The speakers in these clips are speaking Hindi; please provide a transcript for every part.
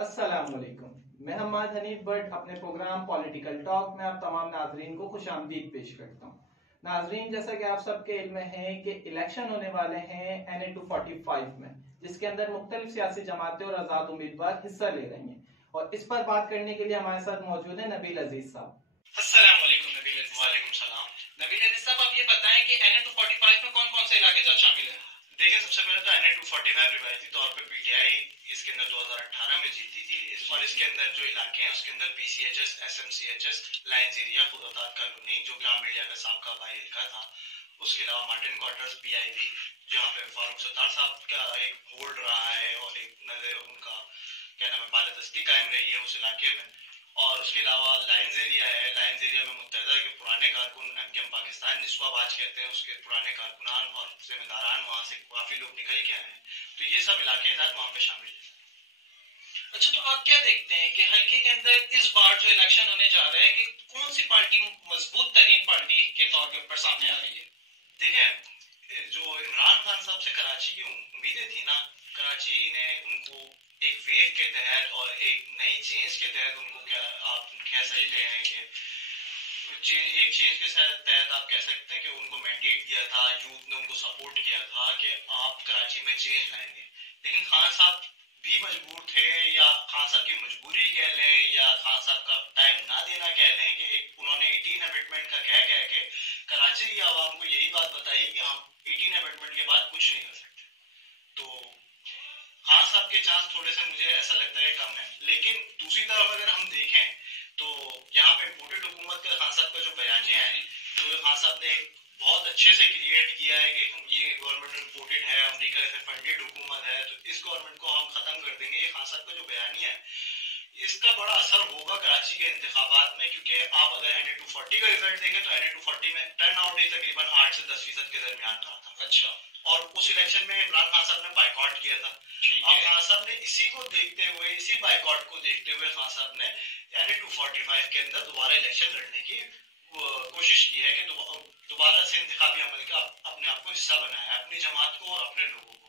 अस्सलामुअलैकुम। मैं हम्माद हनीफ भट्ट अपने प्रोग्राम पॉलिटिकल टॉक में आप तमाम नाजरीन को खुशामदीद पेश करता हूँ। नाजरीन, जैसा कि आप सबके इल्म है कि इलेक्शन होने वाले हैं NA 245 में, जिसके अंदर मुख्तलिफ सियासी जमातें और आज़ाद उम्मीदवार हिस्सा ले रही हैं। और इस पर बात करने के लिए हमारे साथ मौजूद है नबील अजीज साहब। अस्सलामुअलैकुम नबील अजीज। वालेकुम सलाम। नबील अजीज साहब, आप ये बताएं कि NA 245 में कौन कौन से इलाके शामिल है? देखिए, सबसे पहले तो NA 245 रिवायती तौर पे PTI इसके अंदर 2018 में जीती थी और इसके अंदर जो इलाके हैं उसके अंदर PCHS, SMCHS, lines area, Khudadad colony जो कि आमिर का साहब का भाई इलाका था, उसके अलावा मार्टिन क्वार्टर्स PIB जहाँ पे फारूक सत्तार साहब का एक होल्ड रहा है और एक नजर उनका क्या नाम है बालादस्ती कायम रही है उस इलाके में। और उसके अलावा लाइन्स एरिया है। लाइन्स एरिया में मुत्तहदा के पुराने कारकुन MKM पाकिस्तान जिसको आप आज कहते हैं, उसके पुराने कारकुनान और जिम्मेदारान वहाँ से काफी लोग निकल के आए हैं, तो ये सब इलाके वहाँ पे शामिल है। अच्छा, तो आप क्या देखते हैं कि हल्के के अंदर इस बार जो इलेक्शन होने जा रहा है कि कौन सी पार्टी मजबूत तरीन पार्टी के तौर पर सामने आ रही है? देखिए, जो इमरान खान साहब से कराची की उम्मीदें थी ना, कराची ने उनको एक वेव के तहत और एक नई चेंज के तहत उनको क्या आप कह सकते हैं कि एक चेंज के तहत आप कह सकते हैं कि उनको मैंडेट दिया था, यूथ ने उनको सपोर्ट किया था कि आप कराची में चेंज लाएंगे। लेकिन खान साहब भी मजबूर थे, या खान साहब की मजबूरी कह लें या खान साहब का टाइम ना देना कह लें, कि उन्होंने 18 अमेंडमेंट का कह के कराची की आवाम को यही बात बताई कि हम 18 अमेंडमेंट के बाद कुछ नहीं कर सकते। तो खान साहब के चांस थोड़े से मुझे ऐसा लगता है कम है। लेकिन दूसरी तरफ अगर हम देखें तो यहाँ पे इम्पोर्टेड हुकूमत का खान साहब का जो बयानिया है, जो खान साहब ने बहुत अच्छे से क्रिएट किया है कि ये गवर्नमेंट इम्पोर्टेड है, अमेरिका से फंडेड हुकूमत है, तो इस गवर्नमेंट को हम खत्म कर देंगे। ये खान साहब का जो बयानिया है, इसका बड़ा असर होगा कराची के इंतखाबात में, क्योंकि आप अगर NA 240 का रिजल्ट देखें तो NA 240 में टर्न आउट तकरीबन 8 से 10% के दरमियान रहा था। अच्छा, और उस इलेक्शन में इमरान खान साहब ने बाइकआउट किया था। अब खान साहब ने इसी को देखते हुए, इसी बाइकआउट को देखते हुए खान साहब ने NA 245 के अंदर दोबारा इलेक्शन लड़ने की कोशिश की है कि दोबारा से इंतखाबी अमल का अपने आप को हिस्सा बनाया, अपनी जमात को और अपने लोगों को।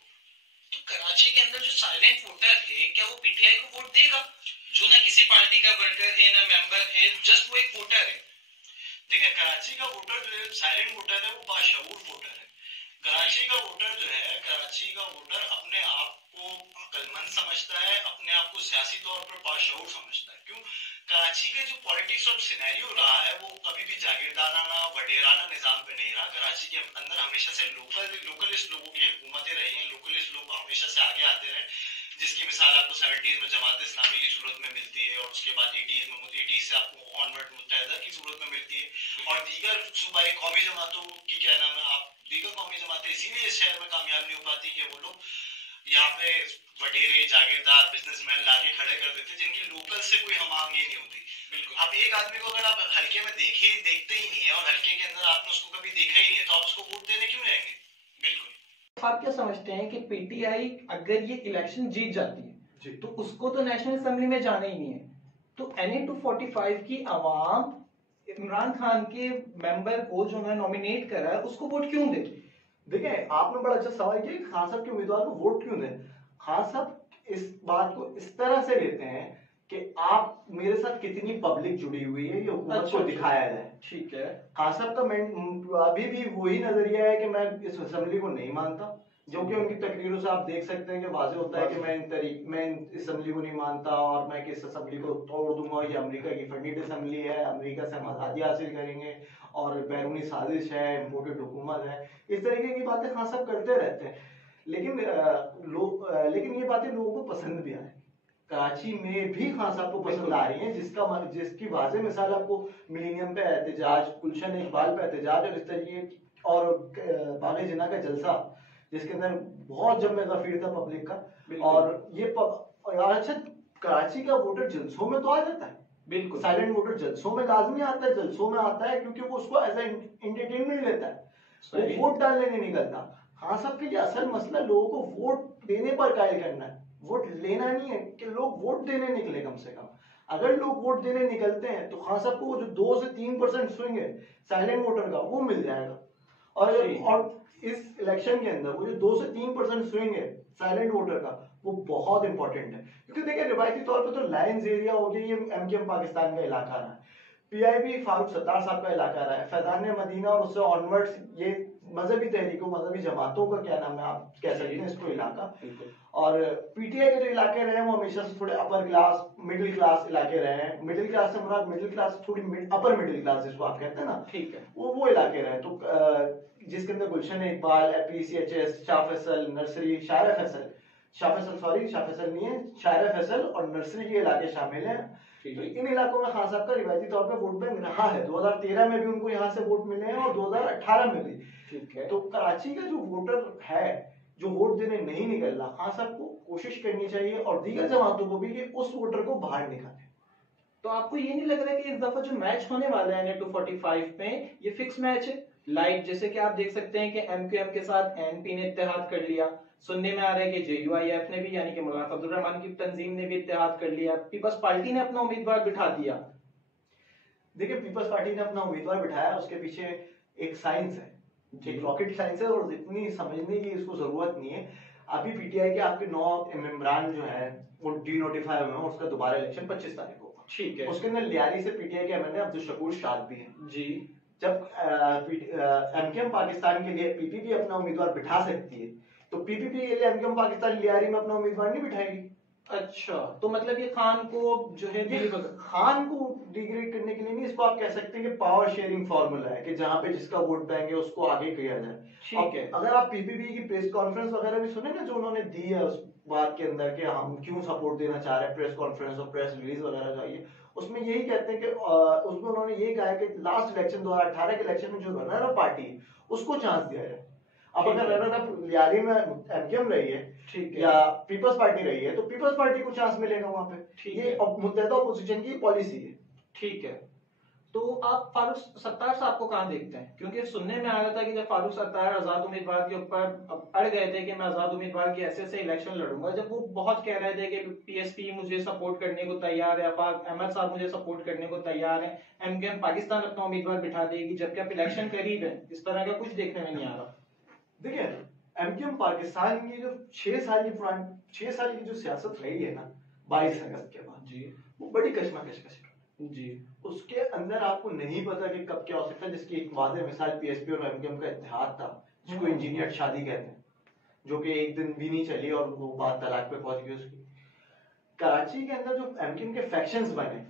तो कराची के अंदर जो साइलेंट वोटर है, क्या वो PTI को वोट देगा, जो ना किसी पार्टी का वर्कर है ना मेंबर है, जस्ट वो एक वोटर है? देखिए, कराची का वोटर जो है साइलेंट वोटर है, वो बाशऊर वोटर है। कराची का वोटर जो है, कराची का वोटर अपने आप को अक्लमंद समझता है, अपने आप को सियासी तौर पर बाशऊर समझता है। क्यों? कराची के जो पॉलिटिक्स और सिनेरियो रहा है, वो कभी भी जागीरदाराना वडेराना निजाम पे नहीं रहा। कराची के अंदर हमेशा से लोकलिस्ट लोगों की हुकूमतें रही हैं, लोकलिस्ट लोग हमेशा से आगे आते रहे, जिसकी मिसाल आपको 70s में जमात इस्लामी की सूरत में मिलती है, और उसके बाद 80s से आपको ऑनवर्ड मुत्तहदा की सूरत में मिलती है, और दीगर सूबाई कौमी जमातों की क्या नाम है, आप दीगर कौमी जमातें इसीलिए इस शहर में कामयाब नहीं हो पाती कि वो लोग यहाँ पे वडेरे जागीरदार बिजनेसमैन लाके खड़े कर देते जिनकी लोकल से कोई हमांगी नहीं होती। बिल्कुल, आप एक आदमी को अगर आप हल्के में देखते ही नहीं है और हल्के के अंदर आपने उसको कभी देखा ही नहीं है, तो आप उसको वोट देने क्यों जाएंगे? बिल्कुल। आप क्या समझते हैं कि PTI अगर ये इलेक्शन जीत जाती है तो उसको तो नेशनल असेंबली में जाना ही नहीं है, तो NA 245 की आवाम इमरान खान के मेंबर को जो है नॉमिनेट करा है उसको वोट क्यों दे? देखिए, आपने बड़ा अच्छा सवाल किया, खान साहब के उम्मीदवार को वोट क्यों दें। खान साहब इस बात को इस तरह से लेते हैं कि आप मेरे साथ कितनी पब्लिक जुड़ी हुई है, ये हुकूमत को दिखाया जाए। ठीक है, खान साहब का अभी भी वही नजरिया है कि मैं इस असेंबली को नहीं मानता, जो कि उनकी तकरीरों से आप देख सकते हैं कि वाजे होता है कि मैं इस असेंबली को नहीं मानता और मैं इस असेंबली को तोड़ दूंगा, ये अमेरिका की फंडेड असेंबली है, अमेरिका से हम आज़ादी हासिल करेंगे और बैरूनी साजिश है, इम्पोर्टेड हुकूमत है, इस तरीके की बातें खान साहब करते रहते हैं। लेकिन ये बातें लोगों को पसंद भी आए, कराची में भी खान साहब को पसंद आ रही हैं, जिसकी वाज़ेह मिसाल आपको मिलीनियम पे एहतजाज, गुलशन इकबाल पे एहतजाज और इस तरीके, और बाग़े जिन्ना का जलसा जिसके अंदर बहुत जम गफीर था पब्लिक का, और ये अच्छा, कराची का वोटर जलसों में तो आ जाता है, बिल्कुल साइलेंट वोटर जलसों में लाजमी आता है, जलसों में आता है क्योंकि वो उसको एज एंटरटेनमेंट लेता है, वो वोट डालने नहीं निकलता। खान साहब के लिए असल मसला लोगों को वोट देने पर कायल करना है, वोट लेना नहीं है, कि लोग वोट देने निकले। कम से कम अगर लोग वोट देने निकलते हैं तो खान साहब को वो जो 2 से 3% स्विंग है साइलेंट वोटर का, वो मिल जाएगा। और इस इलेक्शन के अंदर वो जो 2 से 3% स्विंग है साइलेंट वोटर का, वो बहुत इंपॉर्टेंट है। क्योंकि देखिए रिवायती तौर पे तो लायंस एरिया हो गया, ये एमकेएम पाकिस्तान का इलाका रहा है, पीआईबी फारूक सत्तार साहब का इलाका रहा है, फैजान मदीना और उससे ऑनवर्ड्स ये मजहबी तहरीकों, मजहबी जमातों का क्या नाम है आप कह सकते हैं इसको इलाका। और पीटीआई के जो इलाके रहे हैं वो हमेशा से थोड़े अपर क्लास मिडिल क्लास इलाके रहे हैं। मिडिल क्लास से मुराद मिडिल क्लास थोड़ी अपर मिडिल क्लास जिसको आप कहते हैं ना, ठीक है, वो इलाके रहे। तो जिसके अंदर गुलशन इकबाल, पीसीएचएस, शाह फैसल, नर्सरी, शायर फैसल, शाह फैसल नहीं है, शायर फैसल और नर्सरी के इलाके शामिल हैं। तो इन इलाकों में खान साहब का रिवायती तौर पे वोट बैंक रहा है। 2013 में भी उनको यहाँ से वोट मिले हैं और 2018 में भी। ठीक है। तो कराची का जो वोटर है जो वोट देने नहीं निकल रहा, खान साहब को कोशिश करनी चाहिए और दीगर जमातों को भी कि उस वोटर को बाहर निकाले। तो आपको ये नहीं लग रहा कि इस दफा जो मैच होने वाला है NA-245 में ये फिक्स मैच है लाइव, जैसे कि आप देख सकते हैं कि एमक्यूएम के साथ एनपी ने इत्तेहाद कर लिया, सुनने में आ रहा है कि JUIF ने भी यानी कि मौलाना फजलुर रहमान की तंजीम ने भी इत्तेहाद कर लिया, पीपल्स पार्टी ने अपना उम्मीदवार बिठा दिया। देखिए पीपल्स पार्टी ने अपना उम्मीदवार बिठाया, उसके पीछे एक साइंस है, एक रॉकेट साइंस है और इतनी समझने की इसको जरूरत नहीं है। अभी पीटीआई के आपके 9 मेंबरान जो है वो डी-नोटिफाई हुए हैं, उसका दोबारा इलेक्शन 25 तारीख को। ठीक है। उसके अंदर लियारी से पीटीआई के एमएलए अब्दुल शकूर शाद भी हैं। जी। जब एमकेएम पाकिस्तान के लिए पीपीपी अपना उम्मीदवार बिठा सकती है, तो पीपीपी के लिए एमकेएम पाकिस्तान लियारी में अपना उम्मीदवार नहीं बिठाएगी। अच्छा, तो मतलब ये खान को जो है खान को डिग्रेड करने के लिए नहीं, इसको आप कह सकते हैं कि पावर शेयरिंग फार्मूला है कि जहां पे जिसका वोट बैंक है उसको आगे किया जाए। ठीक है। अगर आप पीपीपी की प्रेस कॉन्फ्रेंस वगैरह भी सुने ना जो उन्होंने दी है उस बात के अंदर कि हम क्यों सपोर्ट देना चाह रहे हैं, प्रेस कॉन्फ्रेंस और प्रेस रिलीज वगैरह जो आई है उसमें यही कहते हैं कि उसमें उन्होंने ये कहा है कि लास्ट इलेक्शन 2018 के इलेक्शन में जो रनर अप पार्टी उसको चांस दिया जाए। अब अगर रनर अप लियारी में एमकेएम रही है या पीपल्स पार्टी रही है तो पीपल्स पार्टी को चांस मिलेगा वहां पे। ये मुत्तहदा अपोजिशन की पॉलिसी है। ठीक है। तो आप फारूक सत्तार साहब को कहां देखते हैं? क्योंकि सुनने में आ रहा था कि जब फारूक सत्तार आजाद उम्मीदवार के ऊपर अड़ गए थे कि मैं आजाद उम्मीदवार की ऐसे इलेक्शन लड़ूंगा, जब वो बहुत कह रहे थे कि पीएसपी मुझे सपोर्ट करने को तैयार है, आफाक अहमद साहब मुझे सपोर्ट करने को तैयार है, एमकेएम पाकिस्तान अपना उम्मीदवार बिठा देगी, जबकि अब इलेक्शन करीब है, इस तरह का कुछ देखने में नहीं आ रहा। देखिए एमकेएम पाकिस्तान की जो 6 साल की जो सियासत रही है ना 22 अगस्त के बाद जी, वो बड़ी कश्मकश जी। उसके अंदर आपको नहीं पता कि कब क्या हो सकता है। जिसकी एक वाज़ेह मिसाल पीएसपी और एमकेएम का इत्तेहाद था, जिसको इंजीनियर शादी कहते हैं, जो कि एक दिन भी नहीं चली और वो बात तलाक पे पहुंच गई उसकी। कराची के अंदर जो एमकेएम के फैक्शंस बने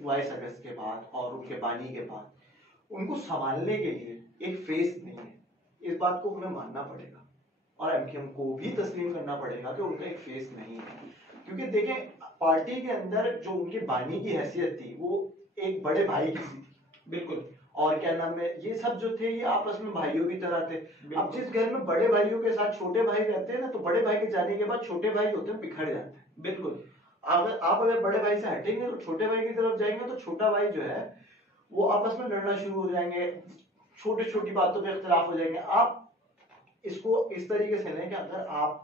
22 अगस्त के बाद और उनके बानी के बाद, उनको संभालने के लिए एक फेस नहीं है। इस बात को हमें मानना पड़ेगा और एमकेएम को भी तस्लीम करना पड़ेगा कि उनका एक फेस नहीं है। क्योंकि देखें पार्टी के अंदर जो उनकी बानी की हैसियत थी वो एक बड़े भाई की थी, बिल्कुल। और क्या नाम है, ये सब जो थे ये आपस में भाइयों की तरह थे। अब जिस घर में बड़े भाइयों के साथ छोटे भाई रहते हैं ना, तो बड़े भाई के जाने के बाद छोटे भाई होते हैं बिखर जाते हैं। बिल्कुल। अगर बड़े भाई से हटेंगे तो छोटे भाई की तरफ जाएंगे तो छोटा भाई जो है वो आपस में लड़ना शुरू हो जाएंगे, छोटी छोटी बातों पे इख्तिलाफ हो जाएंगे। आप इसको इस तरीके से लें कि अगर आप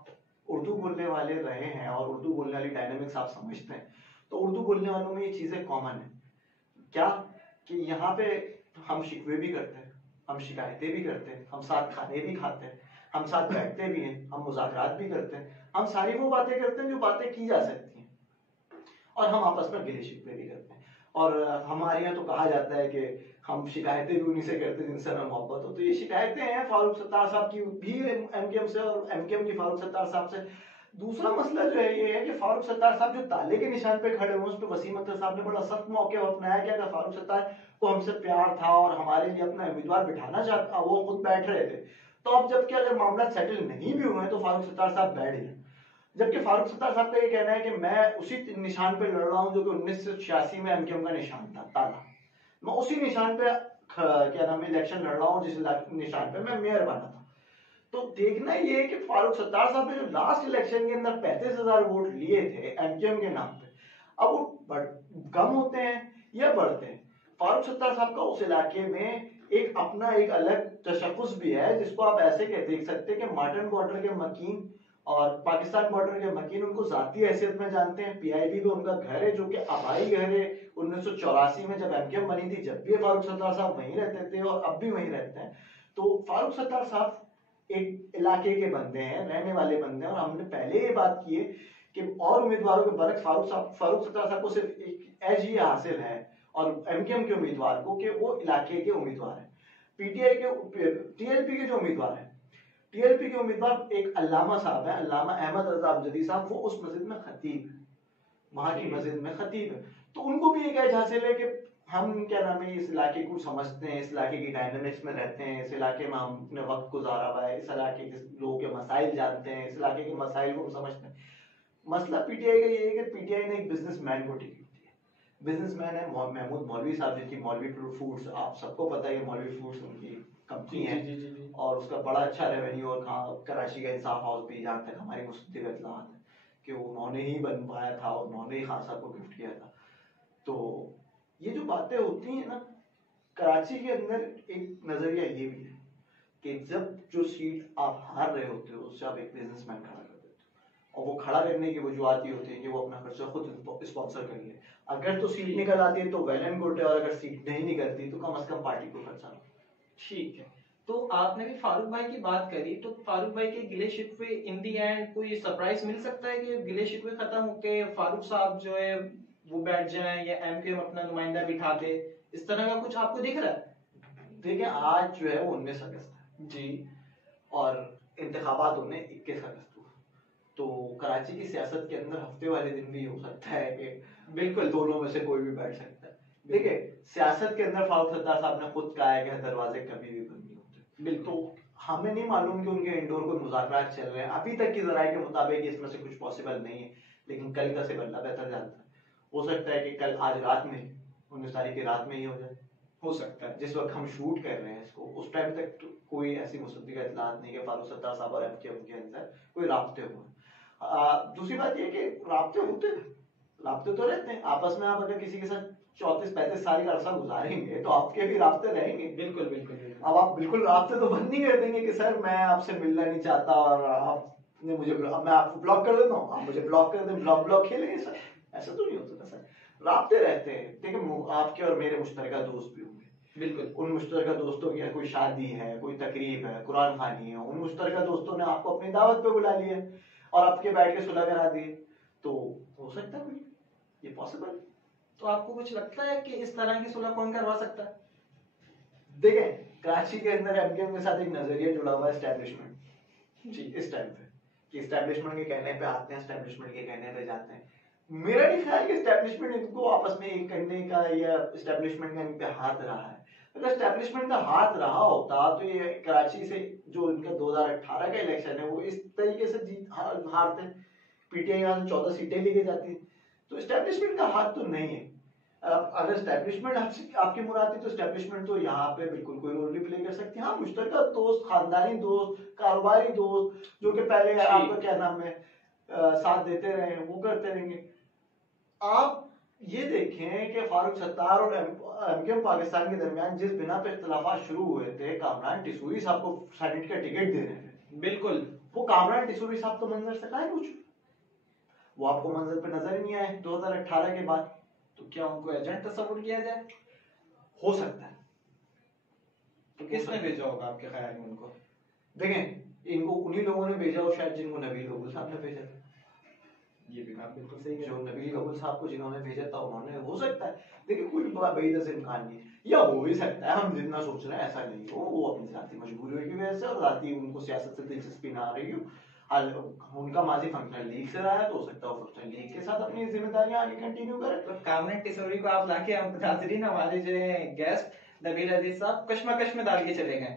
उर्दू बोलने वाले रहे हैं और उर्दू बोलने वाली डायनामिक्स आप समझते हैं, तो उर्दू बोलने वालों में ये चीजें कॉमन है क्या कि यहाँ पे हम शिकवे भी करते हैं, हम शिकायतें भी करते हैं, हम साथ खाने भी खाते हैं, हम साथ बैठते भी हैं, हम मुज़ाकरात भी करते हैं, हम सारी वो बातें करते हैं जो बातें की जा सकती हैं, और हम आपस में गिले शिकवे भी करते हैं। और हमारे यहाँ तो कहा जाता है कि हम शिकायतें भी उन्हीं से करते हैं जिनसे हमें मोहब्बत हो। तो ये शिकायतें हैं फारूक सत्तार साहब की भी एमकेएम से और एमकेएम की फारूक सत्तार साहब से। दूसरा मसला जो है ये है कि फारूक सत्तार साहब जो ताले के निशान पे खड़े हुए उस पर वसीम अख्तर साहब ने बड़ा सख्त मौके अपनाया कि अगर फारूक सत्तार को हमसे प्यार था और हमारे लिए अपना उम्मीदवार बिठाना चाहता, वो खुद बैठ रहे थे, तो अब जबकि अगर मामला सेटल नहीं भी हुए तो फारूक सत्तार साहब बैठ गए। जबकि फारूक सत्तार साहब का ये कहना है कि मैं उसी निशान पे लड़ रहा हूँ जो कि 1986 में एमकेएम का निशान था, ताला, मैं उसी निशान पे क्या नाम है इलेक्शन लड़ रहा हूँ जिस निशान पे मैं मेयर बना था। तो देखना ये है कि फारूक सत्तार साहब ने जो लास्ट इलेक्शन के अंदर 35,000 वोट लिए थे एमकेएम के नाम पे, अब वो कम होते हैं या बढ़ते हैं। फारूक सत्तार साहब का उस इलाके में एक अपना एक अलग तशख्खुस भी है, जिसको आप ऐसे देख सकते हैं कि मार्टन बॉर्डर के मकीन और पाकिस्तान बॉर्डर के मकीन उनको जाती हैसियत में जानते हैं। पीआईबी भी उनका घर है जो कि आबाई घर है। 1984 में जब एमकेएम बनी थी जब भी फारूक सत्तार साहब वहीं रहते थे और अब भी वहीं रहते हैं। तो फारूक सत्तार साहब एक इलाके के बंदे हैं, रहने वाले बंदे हैं, और हमने पहले ये बात की है कि और उम्मीदवारों के बरक्स फारूक सत्तार साहब को सिर्फ एक एज ये हासिल है और एमकेएम के उम्मीदवार को कि वो इलाके के उम्मीदवार हैं। पीटीआई के टीएलपी के जो उम्मीदवार हैं, टीएलपी के उम्मीदवार एक अल्लामा साहब है, अल्लामा अहमद रजा अमजदी साहब, वो उस मस्जिद में खतीब है, वहां की मस्जिद में खतीब है। तो उनको भी एक एज हासिल है कि हम क्या नाम है इस इलाके को समझते हैं, इस इलाके की डायनामिक्स में रहते हैं, इस इलाके में हम अपने वक्त गुजारा हुआ है, इस इलाके के लोगों के मसाइल जानते हैं, इस इलाके के मसाइल को हम समझते हैं। मसला पीटीआई का ये है कि पीटीआई ने एक बिजनेसमैन को टिकट दी है। बिजनेसमैन है महमूद मौलवी साहब, जिनकी मौलवी फूड्स आप सबको पता है, मौलवी फूड्स उनकी कंपनी है और उसका बड़ा अच्छा रेवेन्यू, और कराची का इंसाफ हाउस भी, जहाँ तक हमारी मुस्तकिल इत्तलात है कि उन्होंने ही बन पाया था और उन्होंने ही खान साहब को गिफ्ट किया था। तो ये जो बातें होती हैं ना, कराची के अंदर एक नजरिया ये भी है कि जब जो सीट आप हार रहे होते हो उससे आप एक बिजनेसमैन खड़ा कर देते हो, और वो खड़ा करने की वजूहत ये होती है कि वो अपना खर्चा खुद स्पॉन्सर कर ले। अगर तो सीट निकल आती है तो वेल एंड गुड है, और अगर सीट नहीं निकलती तो कम से कम पार्टी को खर्चा लो। ठीक है, तो आपने भी फारूक भाई की बात करी, तो फारूक भाई के गिले शिकवे इन दी एंड कोई सरप्राइज मिल सकता है कि गिले शिकवे खत्म होके फारूक साहब जो है वो बैठ जाएं या एमकेएम अपना नुमाइंदा बिठा दे, इस तरह का कुछ आपको दिख रहा है? देखिए, आज जो है वो 19 अगस्त है जी, और इंतखाबात होने 21 अगस्त को, तो कराची की सियासत के अंदर हफ्ते वाले दिन भी हो सकता है कि बिल्कुल दोनों में से कोई भी बैठ सकता है। देखिए, सियासत के अंदर फारूक सत्तार साहब ने खुद कहा है कि दरवाजे कभी भी बंद नहीं होते। बिल्कुल। तो हमें नहीं मालूम कि उनके इंडोर कोई मुज़ाकरात चल रहे हैं, अभी तक की ज़राए के मुताबिक इसमें से कुछ पॉसिबल नहीं है, लेकिन कल का से बल्ला बेहतर जानता है। हो सकता है कि कल आज रात में 19 तारीख की रात में ही हो जाए, हो सकता है। जिस वक्त हम शूट कर रहे हैं इसको उस टाइम तक तो कोई ऐसी मुसद्दिक इत्तलात नहीं कि फारूक सत्तार साहब और एमकेएम के अंदर कोई राब्ते हुए। दूसरी बात ये कि राब्ते तो रहते हैं आपस में। आप अगर किसी के साथ 34-35 साल का अरसा गुजारेंगे तो आपके भी राब्ते रहेंगे। बिल्कुल बिल्कुल बिल्कुल। अब आप बिल्कुल राब्ते तो बंद नहीं कर देंगे कि सर मैं आपसे मिलना नहीं चाहता और आपने मुझे मैं आपको ब्लॉक कर देता हूँ, आप मुझे ब्लॉक कर दें, ब्लॉक खेलेंगे सर, ऐसा तो नहीं होता सर। राब्ते रहते हैं। देखिए, आपके और मेरे मुश्तरका दोस्त भी होंगे, बिल्कुल। उन मुश्तरका दोस्तों की कोई शादी है, कोई तकरीब है, कुरान खानी है, उन मुश्तरका दोस्तों ने आपको अपनी दावत पे बुला लिया और आपके बैठ के सुलह करा दिए, तो हो सकता है ये पॉसिबल। तो आपको कुछ लगता है कि इस तरह की सुलह कौन करवा सकता है? देखें, कराची के अंदर एमकेएम के साथ एक नजरिया जुड़ा हुआ है एस्टेब्लिशमेंट जी, इस टाइम पे कि एस्टेब्लिशमेंट के कहने पे आते हैं, एस्टेब्लिशमेंट के कहने पे जाते हैं। मेरा नहीं ख्याल कि एस्टेब्लिशमेंट इनको आपस में एक करने का या एस्टेब्लिशमेंट का इन पे हाथ रहा है। अगर एस्टेब्लिशमेंट का हाथ रहा होता तो ये कराची से जो इनका 2018 का इलेक्शन है वो इस तरीके से हारते। पीटीआई यहाँ से 14 सीटें लेके जाती, तो एस्टेब्लिशमेंट का हाथ तो नहीं है। अगर एस्टेब्लिशमेंट आपकी मुराद थी तो एस्टेब्लिशमेंट तो यहाँ पे बिल्कुल कोई रोल नहीं प्ले कर सकती। हाँ, मुश्तरका दोस्त, खानदानी दोस्त, कारोबारी दोस्त जो कि पहले आपका क्या नाम है साथ देते रहे, वो करते रहेंगे। आप ये देखें कि फारूक सत्तार और एमकेएम पाकिस्तान के दरमियान जिस बिना पे इख्तिलाफात शुरू हुए थे, कामरान टिसूरी साहब को सेनेट का टिकट दे रहे थे, बिल्कुल, वो कामरान टिसूरी साहब तो मंजर से कहा कुछ, वो आपको मंजर पे नजर ही नहीं आए 2018 के बाद। तो क्या उनको एजेंट तस्वुर किया जाए? हो सकता है। तो किसने भेजा होगा आपके ख्याल में उनको? देखें, इनको उन्हीं लोगों ने भेजा हो शायद जिनको नबील कबूल साहब ने भेजा था। ये भी बात बिल्कुल सही है। जो नबील कबूल साहब को जिन्होंने भेजा था उन्होंने, हो सकता है। देखिए, कोई बड़ी से इम्कान नहीं है, या हो भी सकता है, हम जितना सोच रहे हैं ऐसा नहीं हो, वो अपनी जाती मजबूरी की वजह से और जाती उनको सियासत से दिलचस्पी ना आ रही हो, उनका माजी फंक्शनल लीग से रहा है, तो हो सकता है फंक्शनल लीग के साथ अपनी जिम्मेदारियां आगे कंटिन्यू करें। तो कामरान टिसूरी को आप लाके नाज़रीन हमारे जो गेस्ट नबील अजीज साहब कश्मकश में डाल के चले गए।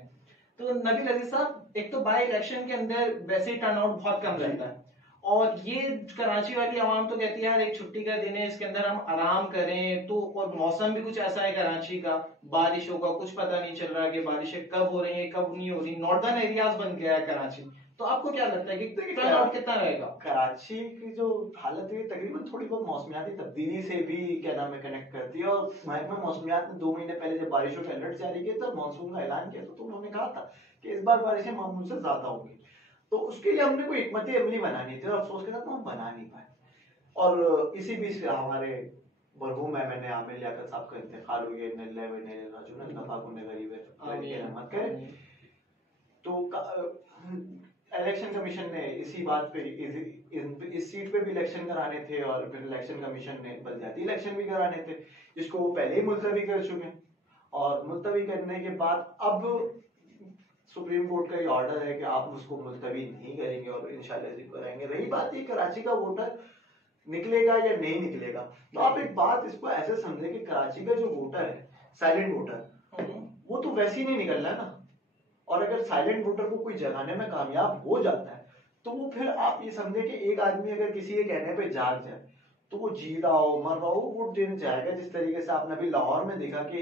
तो नबील अजीज साहब, एक तो बाई इलेक्शन के अंदर वैसे ही टर्नआउट बहुत कम रहता है और ये कराची वाली आवाम तो कहती है यार एक छुट्टी का दिन है, इसके अंदर हम आराम करें, तो और मौसम भी कुछ ऐसा है कराची का, बारिशों का कुछ पता नहीं चल रहा कि बारिशें कब हो रही है कब नहीं हो रही, नॉर्दर्न एरियाज बन गया है कराची। तो आपको क्या लगता है कि टर्नआउट कितना रहेगा? कराची की जो हालत है तकरीबन थोड़ी बहुत मौसमियाती तब्दीली से भी क्या नाम है कनेक्ट करती है, और महकमा मौसमियात ने 2 महीने पहले जब बारिशों के अलर्ट जारी किए तब मानसून का ऐलान किया तो उन्होंने कहा था कि इस बार बारिशें मामूल से ज्यादा होंगी। तो उसके लिए हमने कोई हिकमत अमली बनानी थी और अफसोस के साथ हम बना नहीं पाए। और इसी बीच हमारे मरहूम एमएनए आमिर लियाकत साहब का इंतकाल हो गया, तो इलेक्शन कमीशन ने इसी बात पे इस सीट पे भी इलेक्शन कराने थे और फिर इलेक्शन कमीशन ने बलदियाती इलेक्शन भी कराने थे, जिसको वो पहले ही मुलतवी कर चुके हैं। और मुलतवी करने के बाद अब सुप्रीम कोर्ट का ये ऑर्डर है कि आप उसको मुलतवी नहीं करेंगे और इंशाल्लाह रिज़्क कराएंगे। रही बात ये कराची का वोटर निकलेगा या नहीं निकलेगा, तो आप एक बात इसको ऐसे समझे कि कराची का जो वोटर है, साइलेंट वोटर, वो तो वैसे ही नहीं निकलना है ना। और अगर साइलेंट वोटर को कोई जगाने में कामयाब हो जाता है तो वो फिर आप ये समझे कि एक आदमी अगर किसी के कहने पे जाग जाए तो वो जी रहा हो मर रहा हो वोट देने जाएगा। जिस तरीके से आपने अभी लाहौर में देखा कि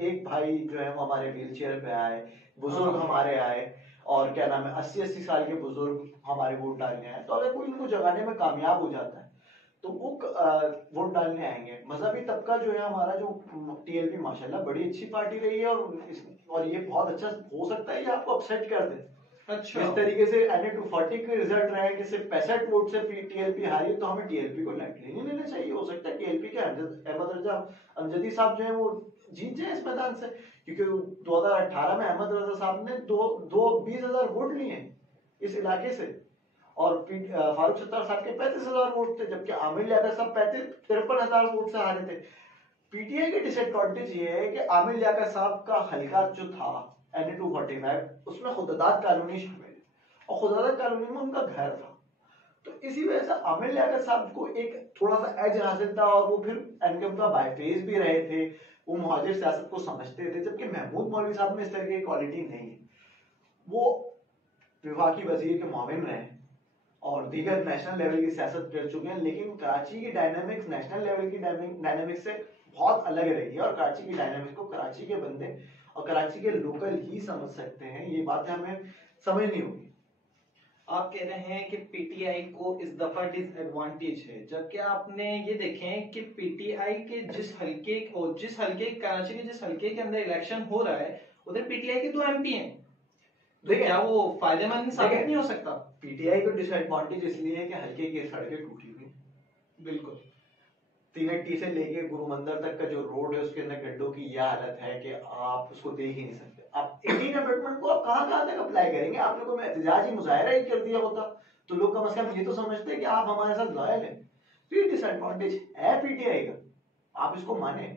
एक भाई जो है वो हमारे व्हील चेयर पे आए, बुजुर्ग हमारे आए, और क्या नाम है 80-80 साल के बुजुर्ग हमारे वोट डालने आए। तो अगर कोई उनको जगाने में कामयाब हो जाता है तो वो वोट डालने आएंगे। मजहबी तबका जो है हमारा, जो टीएलपी माशाल्लाह बड़ी अच्छी पार्टी रही है और ये बहुत अच्छा हो सकता है ये आपको अपसेट कर दे। अच्छा, जिस तरीके से NA-240 के रिजल्ट रहे कि सिर्फ 65 वोट से टीएलपी हारी, तो हमें टीएलपी को लाइटली नहीं लेना चाहिए। हो सकता है टीएलपी के अहमद रजा अमजदी साहब जो है वो जीत जाए इस मैदान से, क्योंकि 2018 में अहमद रजा साहब ने 20,000 वोट लिए इस इलाके से और फारूक सत्तार साहब के 35,000 वोट थे, जबकि आमिर लियाकत साहब 53,000 वोट से हारे थे। पीटीआई की डिसएडवांटेज ये है कि आमिर लियाकत साहब का हल्का जो था NA-245 उसमें खुदादात कॉलोनी शामिल और खुदादात कॉलोनी में उनका घर था। तो इसी वजह से आमिर लियाकत साहब को एक थोड़ा सा एज हासिल था और वो फिर एनकम का बायफेस भी रहे थे, वो मुहाजिर सियासत को समझते थे। जबकि महमूद मौलवी साहब में इस तरह की क्वालिटी नहीं है। वो वफाकी वजीर के मुआविन रहे और दीगर नेशनल लेवल की सियासत कर चुके हैं, लेकिन कराची की डायनामिक्स नेशनल लेवल की डायनामिक्स से बहुत अलग रही है। और कराची की डायनामिक्स को कराची के बंदे और कराची के लोकल ही समझ सकते हैं, ये बातें हमें समझनी होगी। आप कह रहे हैं कि पीटीआई को इस दफा डिसएडवांटेज है, जबकि आपने ये देखें कि पीटीआई के जिस हलके कराची के जिस हलके के अंदर इलेक्शन हो रहा है उधर पीटीआई के 2 MP हैं। तो क्या वो फायदेमंद साबित नहीं हो सकता? पीटीआई को डिसएडवांटेज इसलिए है कि हल्के की सड़कें टूटी हुई, बिल्कुल 380 से लेके गुरु मंदिर तक का जो रोड है उसके अंदर गड्ढों की यह हालत है कि आप उसको देख ही नहीं सकते। आप 18 अमेंडमेंट को आप कहां तक अप्लाई करेंगे? आप लोगों में एहतजाजी मुजाहरा ही कर दिया होता तो लोग कम से कम ये तो समझते हैं कि आप हमारे साथ लॉयल हैं। तो ये डिसएडवांटेज है पीटीआई का, आप इसको माने।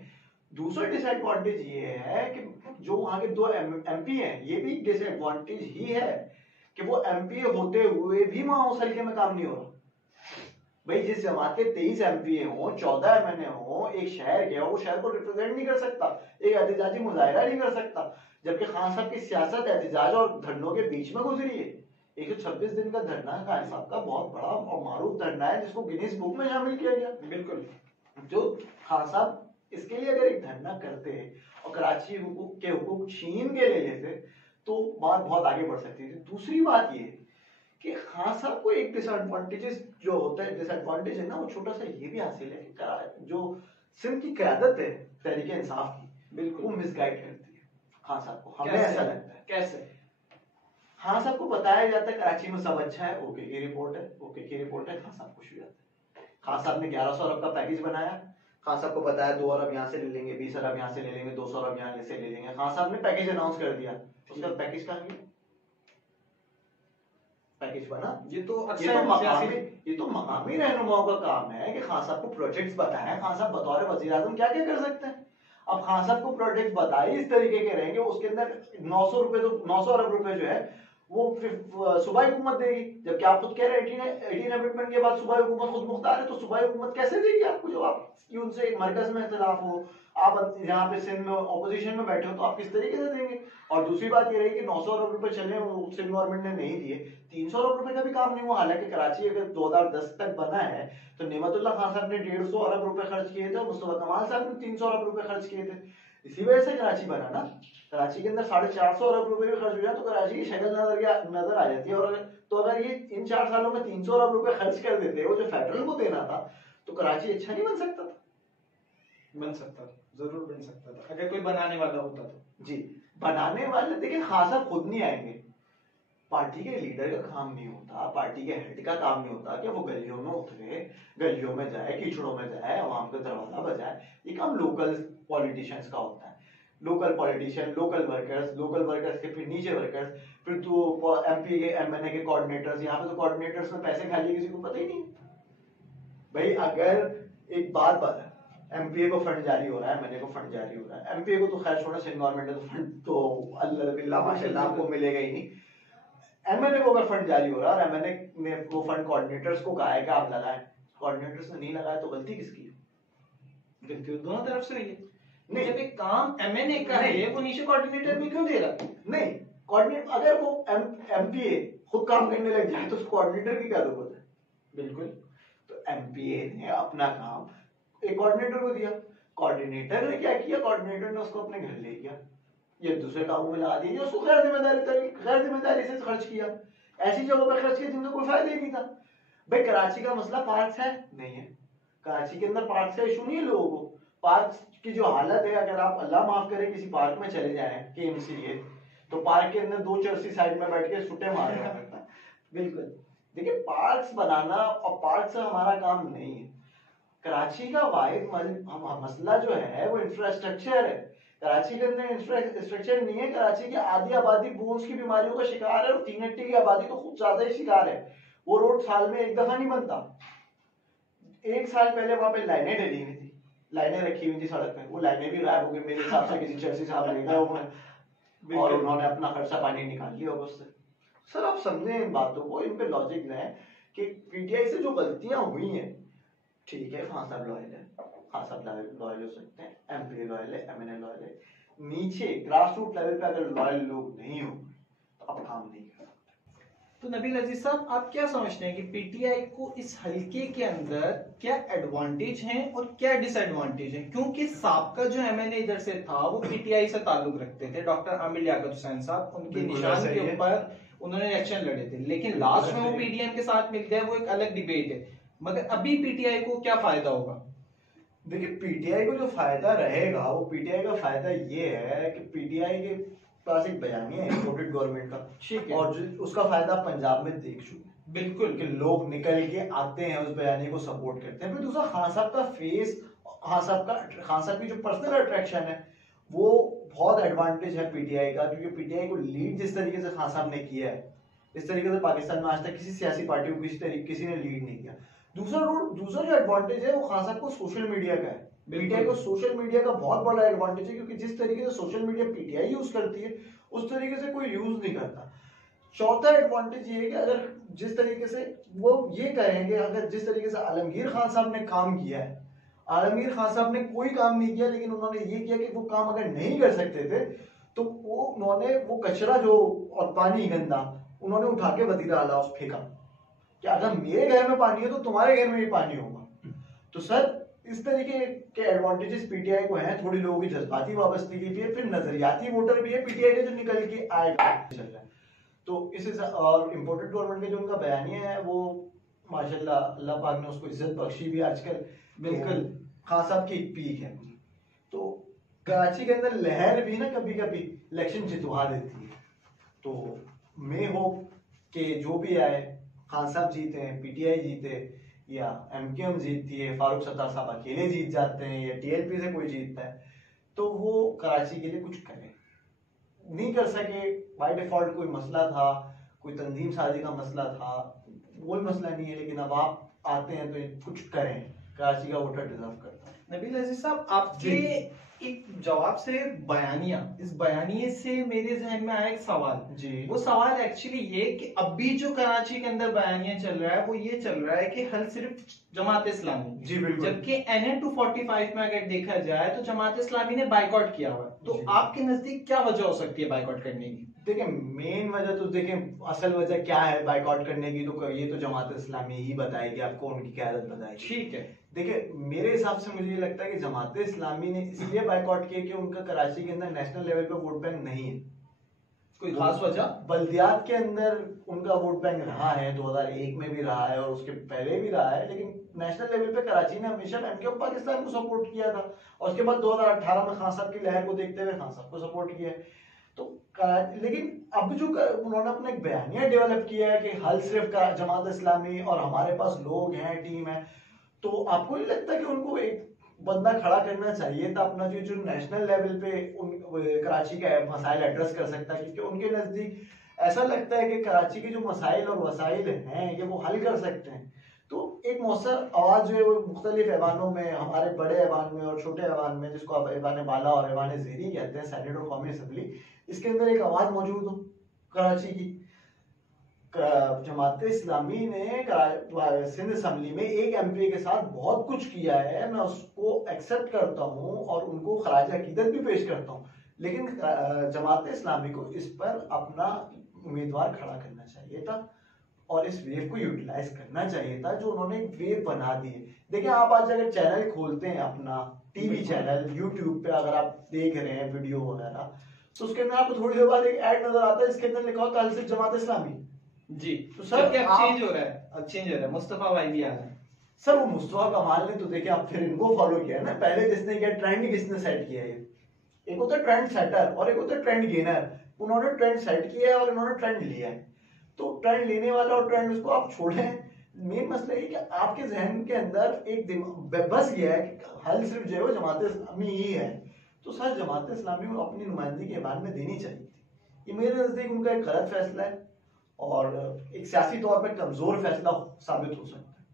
दूसरा डिसएडवांटेज ये है कि जो वहां के 2 MP हैं, ये भी डिसएडवांटेज ही है कि वो MP होते हुए भी वहां उस हल्के में काम नहीं हो रहा। भाई जिस जमात के 23 MP हो, 14 MNA हो, एक शहर गया वो शहर को रिप्रेजेंट नहीं कर सकता, एक एहतजाजी मुजाहिरा नहीं कर सकता। जबकि खान साहब की सियासत एहतजाज और धरनों के बीच में गुजरी है। 126 दिन का धरना खान साहब का बहुत बड़ा और मारूफ धरना है जिसको गिनीज बुक में शामिल किया गया। बिल्कुल, जो खान साहब इसके लिए अगर एक धरना करते और कराची के हुकूक छीन के ले लेते तो बात बहुत आगे बढ़ सकती थी। दूसरी बात ये कि खान साहब को एक डिसएडवांटेजेस जो होता है, डिसएडवांटेज है ना, वो छोटा सा ये भी हासिल है कि जो सिंध की क़यादत है तहरीक इंसाफ की, बिल्कुल वो मिसगाइड करती है खान साहब को। हमें ऐसा लगता है। कैसे? खान साहब को बताया जाता है कराची में सब अच्छा है, ओके की रिपोर्ट है, खान साहब खुश हो जाते हैं। खान साहब ने 1100 अरब का पैकेज बनाया, खान साहब को बताया 2 अरब यहाँ से ले लेंगे, 20 अरब यहाँ से ले लेंगे, 200 अरब यहाँ से ले लेंगे। खान साहब ने पैकेज अनाउंस कर दिया, उसका पैकेज कहाँ गया? पैकेज बना। ये तो मकामी रहनुमाओं का काम है कि खान साहब को प्रोजेक्ट्स बताएं। खान साहब बतौर वजीर आजम क्या क्या कर सकते हैं? अब खान साहब को प्रोजेक्ट बताए इस तरीके के रहेंगे, उसके अंदर 900 अरब रुपए जो है वो सूबाई हुकूमत देगी। जबकि आप खुद कह रहे हैं 18 अमेंडमेंट के बाद सूबाई हुकूमत खुद मुख्तार है, तो सूबाई हुकूमत कैसे देगी आपको? जब आप उनसे मरकज में इख्तिलाफ हो, आप यहाँ पे सिंध में ऑपोजिशन में बैठे हो, तो आप किस तरीके से देंगे? और दूसरी बात ये रही कि 900 अरब रुपए चले, वो सिंध गवर्नमेंट ने नहीं दिए, 300 अरब रुपए का भी काम नहीं हुआ। हालांकि कराची अगर 2010 तक बना है तो नेमतुल्लाह खान साहब ने 150 अरब रुपए खर्च किए थे और मुस्तफा कमाल साहब ने 300 अरब रुपए खर्च किए थे। इसी वजह से कराची बना ना। कराची के अंदर 450 अरब रुपए भी खर्च हो जाए तो कराची की शक्ल नजर आ जाती है। और अगर ये इन 4 सालों में 300 अरब रुपए खर्च कर देते वो जो फेडरल को देना था, तो कराची अच्छा नहीं बन सकता था? बन सकता था, जरूर बन सकता था अगर कोई बनाने वाला होता तो। जी, बनाने वाले देखिए खान साहब खुद नहीं आएंगे, पार्टी के लीडर का काम नहीं होता, पार्टी के हेड का काम नहीं होता कि वो गलियों में उतरे, गलियों में जाए, कीचड़ों में जाए, आवाम का दरवाजा बजाए। ये काम लोकल पॉलिटिशियंस का होता है। लोकल पॉलिटिशियन, लोकल वर्कर्स के फिर नीचे वर्कर्स, फिर तो एमपी के एमएनए के कोऑर्डिनेटर्स। यहाँ पे तो कोऑर्डिनेटर्स में पैसे खाली किसी को पता ही नहीं भाई। अगर एक बात एमपीए को फंड जारी हो रहा है, एमएनए को फंड जारी हो रहा है, एमपीए को तो खैर छोड़ो, सिंध गवर्नमेंट तो फंड तो अल्लाह बिल्ला माशाल्लाह आपको मिलेगा ही नहीं। एमएनए को अगर फंड जारी हो रहा है और एमएनए ने वो फंड कोऑर्डिनेटर्स को कहा है कि आप लगाएं, कोऑर्डिनेटर्स ने नहीं लगाया तो गलती किसकी है? गलती दोनों तरफ से हुई है। नहीं, जब एक काम एमएनए का है वो नीचे कोऑर्डिनेटर में क्यों दे रहा? नहीं, कोऑर्डिनेट अगर वो एमपीए खुद काम करने लग जाए तो उस कोऑर्डिनेटर की क्या जरूरत है? बिल्कुल। तो एमपीए ने अपना काम एक कोऑर्डिनेटर को दिया, कोऑर्डिनेटर ने क्या किया, कोऑर्डिनेटर ने उसको अपने घर ले गया या दूसरे कामों में लगा दिया, उसको गैर जिम्मेदारी से खर्च किया, ऐसी जगहों पर खर्च किया जिनका कोई फायदा ही नहीं था। भाई कराची का मसला पार्क्स है नहीं है, कराची के अंदर पार्क्स का इशू नहीं है लोगों को। पार्क्स की जो हालत है, अगर आप अल्लाह माफ करे किसी पार्क में चले जाएं केएमसी के, तो पार्क के अंदर 2 चरसी साइड में बैठ के सुटे मार रहा है। बिल्कुल। देखिए पार्क्स बनाना और पार्क से हमारा काम नहीं है। कराची का वाहिद मसला जो है वो इंफ्रास्ट्रक्चर है। कराची के अंदर इंफ्रास्ट्रक्चर नहीं है। कराची की आधी आबादी बोन्स की बीमारियों का शिकार है और 380 की आबादी तो खूब ज्यादा ही शिकार है। वो रोड साल में एक दफा नहीं बनता। 1 साल पहले वहां पे लाइनें डली हुई थी, लाइनें रखी हुई थी सड़क पे, वो लाइनें भी गायब हो गई मेरे हिसाब से, किसी चर्सी साहब ले गए उन्होंने और उन्होंने अपना खर्चा पानी निकाल लिया उससे। सर आप समझे इन बातों को, इन पे लॉजिक लें कि पीटीआई से जो गलतियां हुई हैं, ठीक है खान साहब लॉयल है, खान साहब लॉयल हो सकते हैं, एमपी लॉयल है, एमएनए लॉयल है, नीचे ग्रास रूट लेवल पे अगर लॉयल लोग नहीं हो तो अब काम नहीं कर सकते। तो नबील अजीज साहब आप क्या समझते हैं कि पीटीआई को इस हलके के अंदर क्या एडवांटेज हैं और क्या डिसएडवांटेज हैं? क्योंकि साबका जो एमएनए इधर से था वो पीटीआई से ताल्लुक रखते थे, डॉक्टर आमिर लियाकत हुसैन साहब, उनके निशान के ऊपर उन्होंने इलेक्शन लड़े थे, लेकिन लास्ट में वो पीडीएम के साथ मिल गए, वो एक अलग डिबेट है। मगर अभी पीटीआई को क्या फायदा होगा? देखिए पीटीआई को जो फायदा रहेगा वो पीटीआई का फायदा ये है कि पीटीआई के पास एक बयानिया है इंपोर्टेड गवर्नमेंट का, ठीक है, और उसका फायदा पंजाब में देख चुके बिल्कुल कि लोग निकल के आते हैं उस बयानी को सपोर्ट करते हैं। फिर दूसरा खान साहब का फेस, खान साहब की जो पर्सनल अट्रैक्शन है वो बहुत एडवांटेज है पीटीआई का, क्योंकि पीटीआई को लीड जिस तरीके से खान साहब ने किया है, इस तरीके से पाकिस्तान में आज तक किसी सियासी पार्टी को किसी ने लीड नहीं किया। दूसरा जो एडवांटेज है वो खान साहब को सोशल मीडिया का है। पीटीआई को सोशल मीडिया का बहुत बड़ा एडवांटेज है, क्योंकि जिस तरीके से सोशल मीडिया पीटीआई यूज करती है उस तरीके से कोई यूज नहीं करता। चौथा एडवांटेज ये है कि अगर जिस तरीके से वो ये कहेंगे, अगर जिस तरीके से आलमगीर खान साहब ने काम किया है, आलमगीर खान साहब ने कोई काम नहीं किया, लेकिन उन्होंने ये किया कि वो काम अगर नहीं कर सकते थे तो उन्होंने वो कचरा जो और पानी गंदा उन्होंने उठा के वतीरा आला उस फेंका कि अगर मेरे घर में पानी है तो तुम्हारे घर में भी पानी होगा। तो सर इस तरीके के एडवांटेजेस पीटीआई को हैं। थोड़ी लोगों की जज्बाती वाबस्तगी भी है, फिर नजरियाती वोटर भी है पीटीआई के जो निकल के आएगा चल रहा है। तो इस और इम्पोर्टेड गवर्नमेंट के जो उनका बयानिया है वो माशाल्लाह अल्लाह पाक ने उसको इज्जत बख्शी भी आजकल। बिल्कुल खान साहब की एक पीक है। तो कराची के अंदर लहर भी ना कभी कभी इलेक्शन जितवा देती है। तो मैं होप कि जो भी आए, खान साहब जीते हैं, पीटीआई जीते या एमकेएम जीतती है, फारूक सत्तार साहब अकेले जीत जाते हैं या टीएलपी से कोई जीतता है, तो वो कराची के लिए कुछ करें। नहीं कर सके बाय डिफॉल्ट, कोई मसला था, कोई तंजीम साजी का मसला था, वो मसला नहीं है, लेकिन अब आप आते हैं तो कुछ करें, कराची का वोटर डिजर्व करता है। नबील अजीज साहब आपके एक जवाब से बयानिया, इस बयानिए से मेरे जहन में आया एक सवाल जी। वो सवाल एक्चुअली ये कि अभी जो कराची के अंदर बयानिया चल रहा है वो ये चल रहा है कि हल सिर्फ जमात इस्लामी जी, बिल्कुल, जबकि NA 245 में अगर देखा जाए तो जमात इस्लामी ने बाइकआउट किया हुआ है। तो आपके नजदीक क्या वजह हो सकती है बाइकआउट करने की? देखिए मेन वजह तो देखें असल वजह क्या है बाइकआउट करने की, तो ये तो जमात इस्लामी ही बताएगी आपको, उनकी क़यादत बताएगी। ठीक है, देखिए मेरे हिसाब से मुझे ये लगता है कि जमात इस्लामी ने इसलिए बाइकआउट किया कि उनका कराची के अंदर नेशनल लेवल पे वोट बैंक नहीं है। कोई खास वजह? बल्दियात के अंदर उनका वोट बैंक रहा है, 2001 में भी रहा है और उसके पहले भी रहा है, लेकिन नेशनल लेवल पे कराची ने हमेशा एमकेएम पाकिस्तान को सपोर्ट किया था और उसके बाद 2018 में खान साहब की लहर को देखते हुए खान साहब को सपोर्ट किया है। तो लेकिन अब जो उन्होंने अपना एक बयानिया डेवलप किया है कि हल सिर्फ जमात इस्लामी और हमारे पास लोग हैं, टीम है, तो आपको नहीं लगता कि उनको एक बंदा खड़ा करना चाहिए था अपना, जो नेशनल लेवल पे कराची का मसाइल एड्रेस कर सकता है, क्योंकि उनके नजदीक ऐसा लगता है कि कराची के जो मसाइल और वसाइल हैं ये वो हल कर सकते हैं। तो एक मौसर आवाज जो है वो मुख्तलिफ ऐवानों में, हमारे बड़े ऐवान में और छोटे ऐवान में, जिसको आप ऐवान बाला और ऐवान ज़ेरी कहते हैं, सेनेट और कौमी असम्बली, इसके अंदर एक आवाज मौजूद हो कराची की। जमात इस्लामी ने सिंध असम्बली में एक एमपी के साथ बहुत कुछ किया है, मैं उसको एक्सेप्ट करता हूँ और उनको खराज अकीदत भी पेश करता हूँ, लेकिन जमात इस्लामी को इस पर अपना उम्मीदवार खड़ा करना चाहिए था और इस वेव को यूटिलाइज करना चाहिए था जो उन्होंने एक वेव बना दी है। देखिए आप आज अगर चैनल खोलते हैं अपना टीवी चैनल यूट्यूब पे, अगर आप देख रहे हैं वीडियो वगैरह, तो उसके अंदर आपको थोड़ी देर बाद एक ऐड नजर आता है, इसके अंदर लिखा होता है जमात इस्लामी जी। तो सर अब चेंज हो रहा है, अब चेंज हो रहा है, मुस्तफा भाई भी आ रहे हैं। सर वो मुस्तफा कमाल ने तो देखिए आप फिर इनको फॉलो किया ना, पहले जिसने किया ट्रेंड किसने सेट किया है, एक होता है ट्रेंड सेटर और एक होता है ट्रेंड गेनर। उन्होंने ट्रेंड सेट किया है और इन्होंने ट्रेंड लिया है, तो ट्रेंड लेने वाला और ट्रेंड उसको आप छोड़ें। मेन मसला ये कि आपके जहन के अंदर एक बस गया है कि हल सिर्फ जो है वो जमात इस्लामी ही है, तो सर जमात इस्लामी को अपनी नुमाइंदगी के बाद में देनी चाहिए थी। ये मेरे नजदीक उनका एक गलत फैसला है और एक सियासी तौर पर कमजोर फैसला साबित हो सकता है।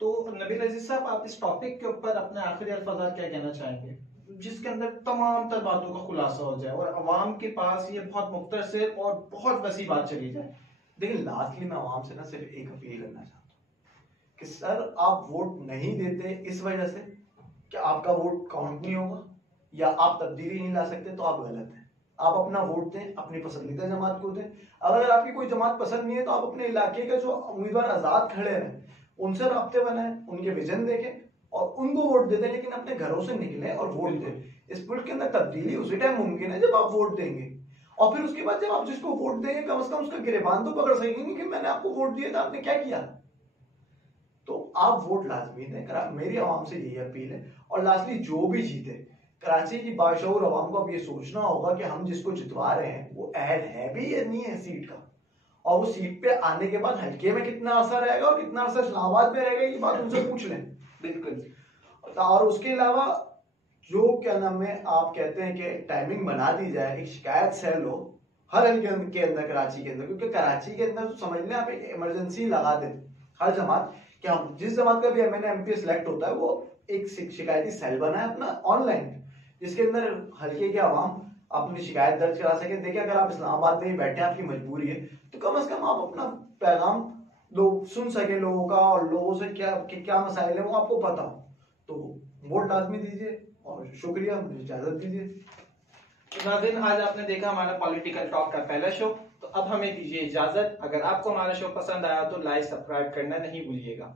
तो नबील अजीज साहब, आप इस टॉपिक के ऊपर अपने आखिरी अल्फाज क्या कहना चाहेंगे, जिसके अंदर तमाम तर बातों का खुलासा हो जाए और अवाम के पास ये बहुत मुख्तसर और बहुत वसी बात चली जाए। देखिए लास्टली मैं आवाम से ना सिर्फ एक अपील करना चाहता हूँ कि सर आप वोट नहीं देते इस वजह से कि आपका वोट काउंट नहीं होगा या आप तब्दीली नहीं ला सकते, तो आप गलत हैं। आप अपना वोट दें, अपनी पसंदीदा जमात को दें। अगर आपकी कोई जमात पसंद नहीं है तो आप अपने इलाके का जो उम्मीदवार आजाद खड़े हैं उनसे राब्ते बनाएं, उनके विजन देखें और उनको वोट दे दें, लेकिन अपने घरों से निकले और वोट दें। इस मुल्क के अंदर तब्दीली उसी टाइम मुमकिन है जब आप वोट देंगे, और फिर उसके बाद जब आप जिसको वोट देंगे कम से कम उसका गिरेबान तो पकड़ सकेंगे कि मैंने आपको वोट दिया था, आपने क्या किया। तो आप वोट लाजमी दें, मेरी आवाम से यही अपील है। और लास्टली जो भी जीते, कराची की बाशऊर आवाम को अब ये सोचना होगा कि हम जिसको जितवा रहे हैं वो अहल है भी या नहीं है सीट का, और वो सीट पे आने के बाद हल्के में कितना असर रहेगा और कितना असर इस्लामाबाद में रहेगा, ये बात उनसे पूछ लें। बिल्कुल। और उसके अलावा जो क्या नाम है आप कहते हैं कि टाइमिंग बना दी जाए, एक शिकायत सेल हो हर हल्के के अंदर कराची के अंदर, क्योंकि कराची के अंदर तो समझ लें आप एक इमरजेंसी लगा दें हर जमात कि हम जिस जमात का भी एमएनए एमपी सिलेक्ट होता है वो एक शिकायती सेल बनाए अपना ऑनलाइन, जिसके अंदर हल्के के आवाम अपनी शिकायत दर्ज करा सके। देखिए अगर आप इस्लामाबाद में ही बैठे आपकी मजबूरी है तो कम से कम आप अपना पैगाम लोग सुन सके लोगों का, और लोगों से क्या मसाइल है वो आपको पता हो। तो वोट लाजमी दीजिए और शुक्रिया, मुझे इजाजत दीजिए। नाज़रीन, आज आपने देखा हमारा पॉलिटिकल टॉक का पहला शो, तो अब हमें दीजिए इजाजत। अगर आपको हमारा शो पसंद आया तो लाइक सब्सक्राइब करना नहीं भूलिएगा।